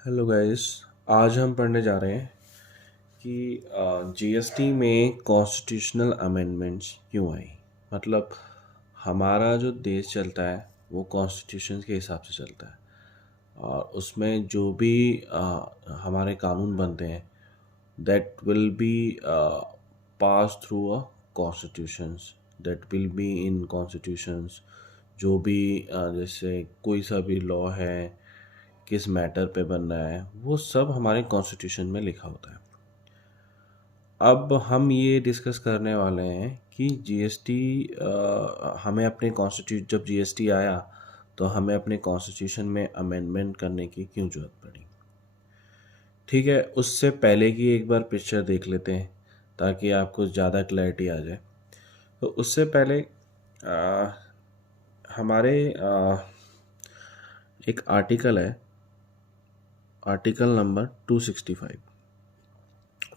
Hello guys. आज हम पढ़ने जा रहे हैं कि जीएसटी में कॉन्स्टिट्यूशनल अमेंडमेंट्स क्यों आई। मतलब हमारा जो देश चलता है वो कॉन्स्टिट्यूशन के हिसाब से चलता है और उसमें जो भी हमारे कानून बनते हैं that will be pass through a constitutions, that will be in constitutions. जो भी जैसे कोई सा भी लॉ है, किस मैटर पे बनना है, वो सब हमारे कॉन्स्टिट्यूशन में लिखा होता है। अब हम ये डिस्कस करने वाले हैं कि जीएसटी हमें अपने कॉन्स्टिट्यूट जब जीएसटी आया तो हमें अपने कॉन्स्टिट्यूशन में अमेंडमेंट करने की क्यों ज़रूरत पड़ी। ठीक है, उससे पहले की एक बार पिक्चर देख लेते हैं ताकि आपको ज़्यादा क्लैरिटी आ जाए। तो उससे पहले आ, हमारे एक आर्टिकल है, आर्टिकल नंबर 265।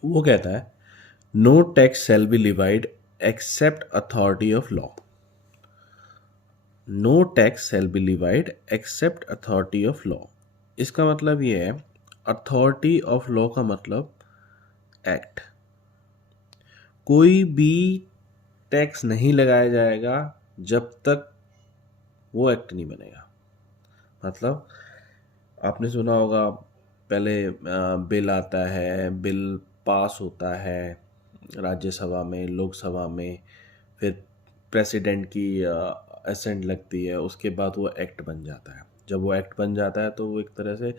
वो कहता है no tax shall be levied except authority of law. No tax shall be levied except authority of law. इसका मतलब ये है, अथॉरिटी ऑफ लॉ का मतलब एक्ट। कोई भी टैक्स नहीं लगाया जाएगा जब तक वो एक्ट नहीं बनेगा। मतलब आपने सुना होगा, पहले बिल आता है, बिल पास होता है राज्यसभा में, लोकसभा में, फिर प्रेसिडेंट की असेंट लगती है, उसके बाद वो एक्ट बन जाता है। जब वो एक्ट बन जाता है तो वो एक तरह से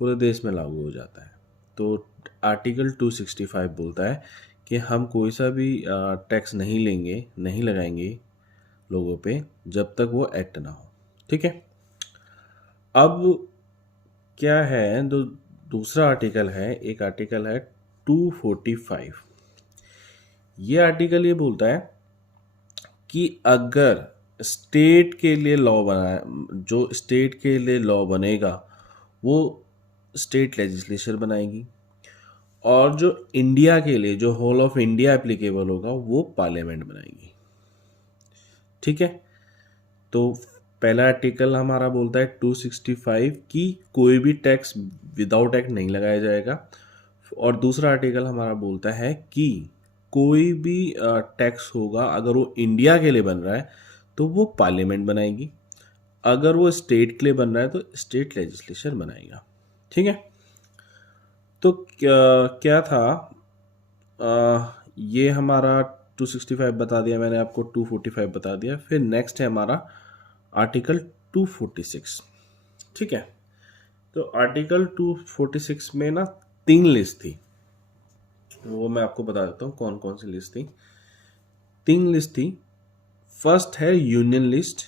पूरे देश में लागू हो जाता है। तो आर्टिकल 265 बोलता है कि हम कोई सा भी टैक्स नहीं लेंगे, नहीं लगाएंगे लोगों पे जब तक वो एक्ट ना हो। ठीक है। अब क्या है, दूसरा आर्टिकल है, एक आर्टिकल है 245। ये आर्टिकल ये बोलता है कि अगर स्टेट के लिए लॉ बना, जो स्टेट के लिए लॉ बनेगा वो स्टेट लेजिस्लेचर बनाएगी, और जो इंडिया के लिए, जो होल ऑफ इंडिया एप्लीकेबल होगा, वो पार्लियामेंट बनाएगी। ठीक है। तो पहला आर्टिकल हमारा बोलता है 265 कि कोई भी टैक्स विदाउट एक्ट नहीं लगाया जाएगा, और दूसरा आर्टिकल हमारा बोलता है कि कोई भी टैक्स होगा अगर वो इंडिया के लिए बन रहा है तो वो पार्लियामेंट बनाएगी, अगर वो स्टेट के लिए बन रहा है तो स्टेट लेजिस्लेचर बनाएगा। ठीक है। तो क्या था, ये हमारा 265 बता दिया मैंने आपको, 245 बता दिया। फिर नेक्स्ट है हमारा आर्टिकल 246। ठीक है। तो आर्टिकल 246 में ना 3 लिस्ट थी, वो मैं आपको बता देता हूँ कौन कौन सी लिस्ट थी। 3 लिस्ट थी। फर्स्ट है यूनियन लिस्ट।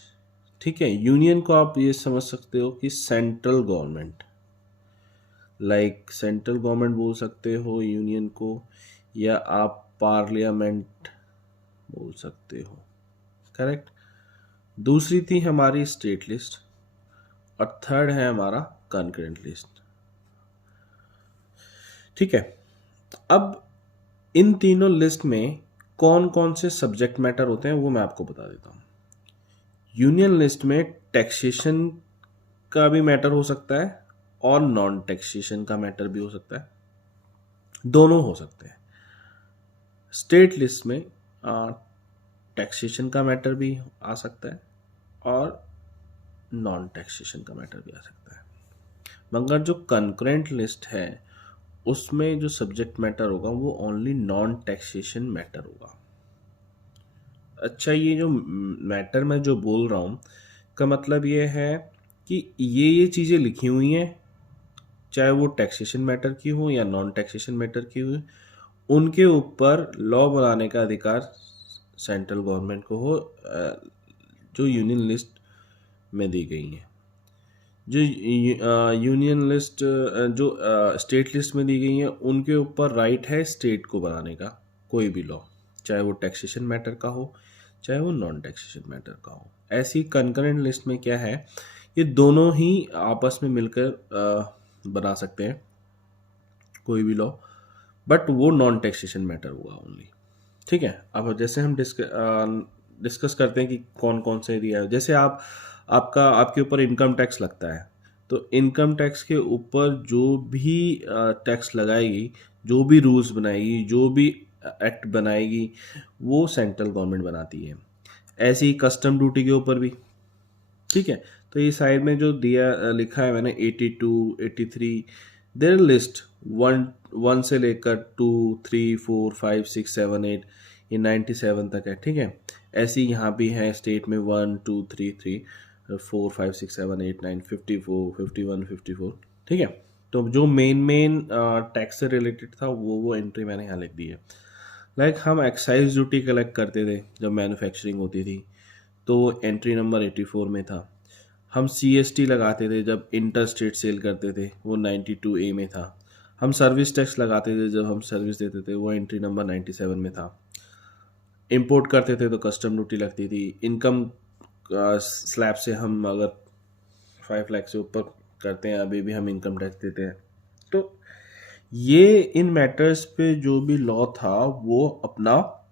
ठीक है, यूनियन को आप ये समझ सकते हो कि central government, like central government बोल सकते हो यूनियन को, या आप पार्लियामेंट बोल सकते हो। करेक्ट। दूसरी थी हमारी स्टेट लिस्ट, और थर्ड है हमारा कॉन्करेंट लिस्ट। ठीक है। अब इन तीनों लिस्ट में कौन कौन से सब्जेक्ट मैटर होते हैं वो मैं आपको बता देता हूँ। यूनियन लिस्ट में टैक्सेशन का भी मैटर हो सकता है और नॉन टैक्सेशन का मैटर भी हो सकता है, दोनों हो सकते हैं। स्टेट लिस्ट में टैक्सेशन का मैटर भी आ सकता है और नॉन टैक्सेशन का मैटर भी आ सकता है। मगर जो कंकरेंट लिस्ट है उसमें जो सब्जेक्ट मैटर होगा वो ओनली नॉन टैक्सेशन मैटर होगा। अच्छा, ये जो मैटर मैं जो बोल रहा हूँ का मतलब ये है कि ये चीज़ें लिखी हुई हैं, चाहे वो टैक्सेशन मैटर की हो या नॉन टैक्सेशन मैटर की हो, उनके ऊपर लॉ बनाने का अधिकार सेंट्रल गवर्नमेंट को हो, जो यूनियन लिस्ट में दी गई हैं। जो यूनियन लिस्ट, जो स्टेट लिस्ट में दी गई हैं, उनके ऊपर राइट है स्टेट को बनाने का कोई भी लॉ, चाहे वो टैक्सेशन मैटर का हो चाहे वो नॉन टैक्सेशन मैटर का हो। ऐसी कंकरेंट लिस्ट में क्या है, ये दोनों ही आपस में मिलकर बना सकते हैं कोई भी लॉ, बट वो नॉन टैक्सेशन मैटर हुआ ओनली। ठीक है। अब जैसे हम डिस्कस करते हैं कि कौन कौन से दिया है। जैसे आपका आपके ऊपर इनकम टैक्स लगता है, तो इनकम टैक्स के ऊपर जो भी टैक्स लगाएगी, जो भी रूल्स बनाएगी, जो भी एक्ट बनाएगी, वो सेंट्रल गवर्नमेंट बनाती है। ऐसे ही कस्टम ड्यूटी के ऊपर भी, ठीक है। तो ये साइड में जो दिया लिखा है मैंने 82, 83, देयर लिस्ट 1 से लेकर 2, 3, 4, 5, 6, 7, 8, ये 97 तक है, ठीक है। ऐसे ही यहाँ भी है स्टेट में 1, 2, 3, 4, 5, 6, 7, 8, 9, 54, 51, 54, ठीक है। तो जो मेन टैक्स से रिलेटेड था वो एंट्री मैंने यहाँ लिख दी है। लाइक हम एक्साइज ड्यूटी कलेक्ट करते थे जब मैन्युफैक्चरिंग होती थी, तो वो एंट्री नंबर 84 में था। हम CST लगाते थे जब इंटर स्टेट सेल करते थे, वो 92A में था। हम सर्विस टैक्स लगाते थे जब हम सर्विस देते थे, वो एंट्री नंबर 97 में था। इंपोर्ट करते थे तो कस्टम ड्यूटी लगती थी। इनकम स्लैब से हम अगर 5 लाख से ऊपर करते हैं अभी भी हम इनकम टैक्स देते हैं। तो ये इन मैटर्स पे जो भी लॉ था वो अपना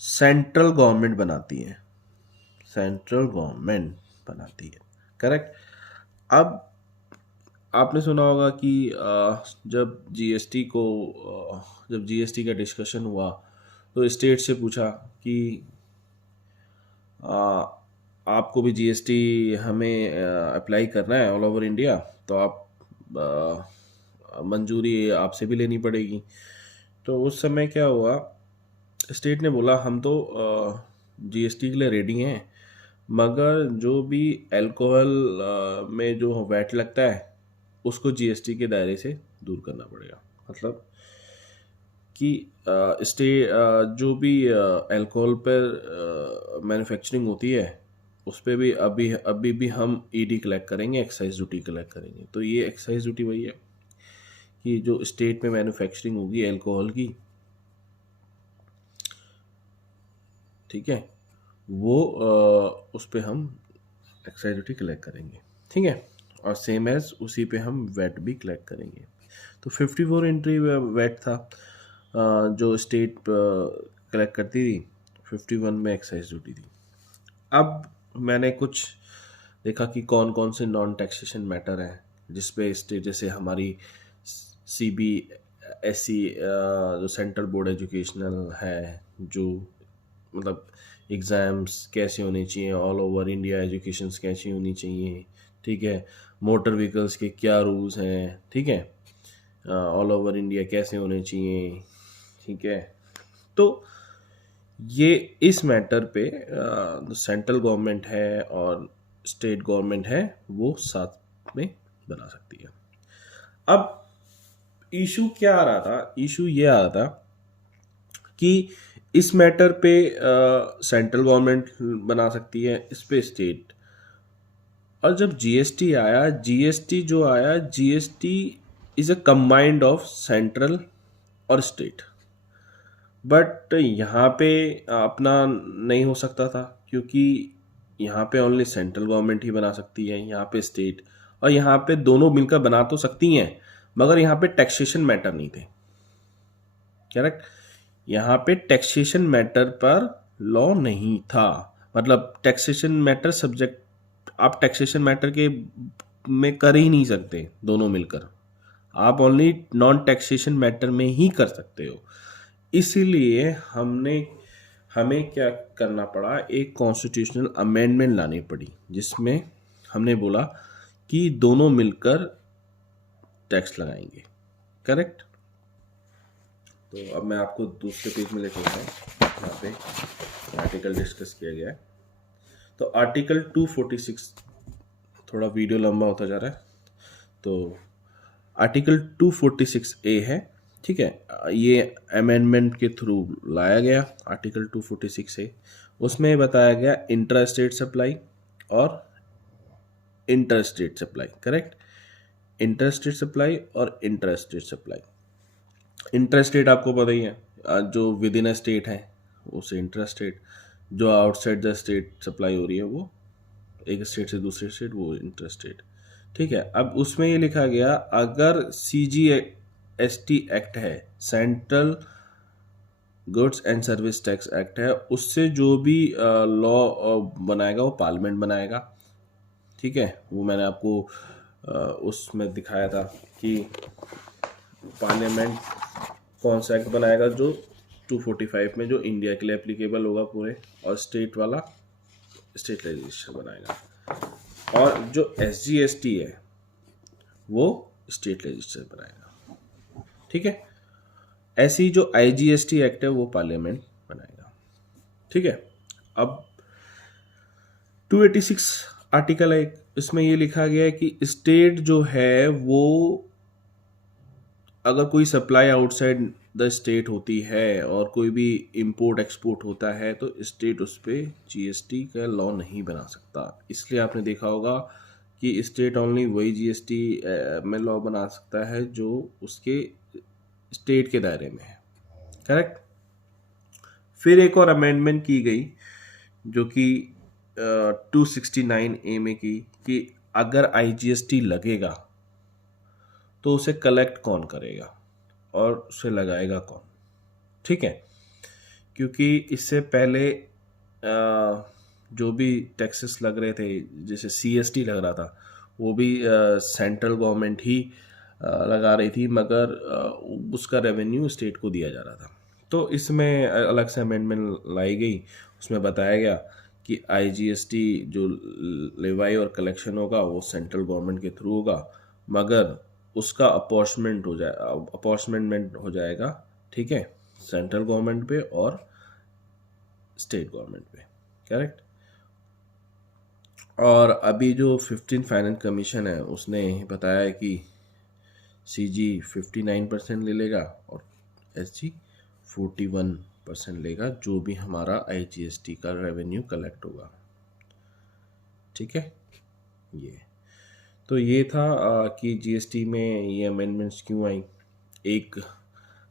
सेंट्रल गवर्नमेंट बनाती है, सेंट्रल गवर्नमेंट बनाती है, करेक्ट। अब आपने सुना होगा कि जब जीएसटी का डिस्कशन हुआ तो स्टेट से पूछा कि आ, आपको भी जीएसटी हमें अप्लाई करना है ऑल ओवर इंडिया, तो आप मंजूरी आपसे भी लेनी पड़ेगी। तो उस समय क्या हुआ, स्टेट ने बोला हम तो जीएसटी के लिए रेडी हैं, मगर जो भी अल्कोहल में जो वैट लगता है उसको जीएसटी के दायरे से दूर करना पड़ेगा। मतलब कि जो भी अल्कोहल पर मैन्युफैक्चरिंग होती है उस पर भी अभी भी हम ईडी कलेक्ट करेंगे, एक्साइज ड्यूटी कलेक्ट करेंगे। तो ये एक्साइज ड्यूटी वही है कि जो स्टेट में मैन्युफैक्चरिंग होगी अल्कोहल की, ठीक है, वो उस पर हम एक्साइज ड्यूटी कलेक्ट करेंगे, ठीक है। और सेम एज उसी पे हम वेट भी कलेक्ट करेंगे। तो 54 एंट्री वेट था जो स्टेट कलेक्ट करती थी, 51 में एक्साइज ड्यूटी थी। अब मैंने कुछ देखा कि कौन कौन से नॉन टैक्सेशन मैटर हैं जिस पे स्टेट, जैसे हमारी CBSE जो सेंट्रल बोर्ड एजुकेशनल है, जो मतलब एग्ज़ाम्स कैसे होने चाहिए, ऑल ओवर इंडिया एजुकेशन कैसी होनी चाहिए, ठीक है। मोटर व्हीकल्स के क्या रूल्स हैं, ठीक है, ऑल ओवर इंडिया कैसे होने चाहिए, ठीक है। तो ये इस मैटर पे सेंट्रल गवर्नमेंट है और स्टेट गवर्नमेंट है वो साथ में बना सकती है। अब इशू क्या आ रहा था, इशू ये आ रहा था कि इस मैटर पे सेंट्रल गवर्नमेंट बना सकती है, इस पे स्टेट। और जब जीएसटी आया, GST is a combined of central और स्टेट। बट यहाँ पे अपना नहीं हो सकता था क्योंकि यहाँ पे ओनली सेंट्रल गवर्नमेंट ही बना सकती है, यहाँ पे स्टेट, और यहाँ पे दोनों मिलकर बना तो सकती हैं मगर यहाँ पे टैक्सेशन मैटर नहीं थे, करेक्ट। यहाँ पे टैक्सेशन मैटर पर लॉ नहीं था। मतलब टैक्सेशन मैटर सब्जेक्ट आप टैक्सेशन मैटर के में कर ही नहीं सकते दोनों मिलकर, आप ओनली नॉन टैक्सेशन मैटर में ही कर सकते हो। इसीलिए हमें क्या करना पड़ा, एक कॉन्स्टिट्यूशनल अमेंडमेंट लानी पड़ी जिसमें हमने बोला कि दोनों मिलकर टैक्स लगाएंगे, करेक्ट। तो अब मैं आपको दूसरे पेज में लेकर आता हूँ, यहाँ पे आर्टिकल डिस्कस किया गया है। तो आर्टिकल 246, थोड़ा वीडियो लंबा होता जा रहा है, तो आर्टिकल 246A है, ठीक है। ये अमेंडमेंट के थ्रू लाया गया आर्टिकल 246A। उसमें बताया गया इंट्रा स्टेट सप्लाई और inter state supply, correct. Inter state supply और intra state supply. Inter state आपको पता ही है, जो विद इन अ स्टेट है उसे इंट्रा स्टेट, जो आउटसाइड द स्टेट सप्लाई हो रही है वो एक स्टेट से दूसरे स्टेट, वो इंटर स्टेट, ठीक है। अब उसमें ये लिखा गया अगर CGST एक्ट है, central goods and service tax act है, उससे जो भी लॉ बनाएगा वो पार्लियामेंट बनाएगा, ठीक है, वो मैंने आपको उसमें दिखाया था कि पार्लियामेंट कौन सा एक्ट बनाएगा जो 245 में जो इंडिया के लिए एप्लीकेबल होगा पूरे, और स्टेट वाला स्टेट लेजिस्लेचर बनाएगा, और जो SGST है वो स्टेट लेजिस्लेचर बनाएगा। ठीक है, ऐसी जो IGST एक्ट है वो पार्लियामेंट बनाएगा। ठीक है, अब 286 आर्टिकल है, इसमें ये लिखा गया है कि स्टेट जो है वो अगर कोई सप्लाई आउटसाइड द स्टेट होती है और कोई भी इंपोर्ट एक्सपोर्ट होता है तो स्टेट उस पर GST का लॉ नहीं बना सकता। इसलिए आपने देखा होगा कि स्टेट ओनली वही GST में लॉ बना सकता है जो उसके स्टेट के दायरे में है। करेक्ट। फिर एक और अमेंडमेंट की गई जो कि 269A में की कि अगर IGST लगेगा तो उसे कलेक्ट कौन करेगा और उसे लगाएगा कौन। ठीक है, क्योंकि इससे पहले जो भी टैक्सेस लग रहे थे, जैसे CST लग रहा था, वो भी सेंट्रल गवर्नमेंट ही लगा रही थी, मगर उसका रेवेन्यू स्टेट को दिया जा रहा था। तो इसमें अलग से अमेंडमेंट लाई गई, उसमें बताया गया कि IGST जो लेवाई और कलेक्शन होगा वो सेंट्रल गवर्नमेंट के थ्रू होगा, मगर उसका अपॉर्चमेंट हो जाएगा, ठीक है, सेंट्रल गवर्नमेंट पे और स्टेट गवर्नमेंट पे। करेक्ट। और अभी जो 15 फाइनेंस कमीशन है उसने बताया कि CG 59% ले लेगा और SG 41% लेगा, जो भी हमारा IGST का रेवेन्यू कलेक्ट होगा। ठीक है, ये था कि GST में ये अमेंडमेंट्स क्यों आई। एक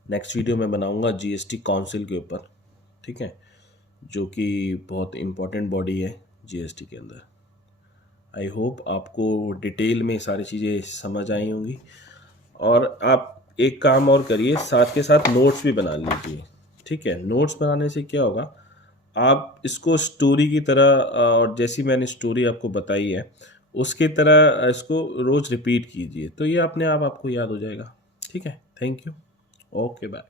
नेक्स्ट वीडियो में बनाऊंगा GST काउंसिल के ऊपर, ठीक है, जो कि बहुत इम्पोर्टेंट बॉडी है GST के अंदर। आई होप आपको डिटेल में सारी चीज़ें समझ आई होंगी, और आप एक काम और करिए, साथ के साथ नोट्स भी बना लीजिए। ठीक है, नोट्स बनाने से क्या होगा, आप इसको स्टोरी की तरह, और जैसी मैंने स्टोरी आपको बताई है उसकी तरह इसको रोज़ रिपीट कीजिए, तो ये अपने आप आपको याद हो जाएगा। ठीक है, थैंक यू, ओके बाय।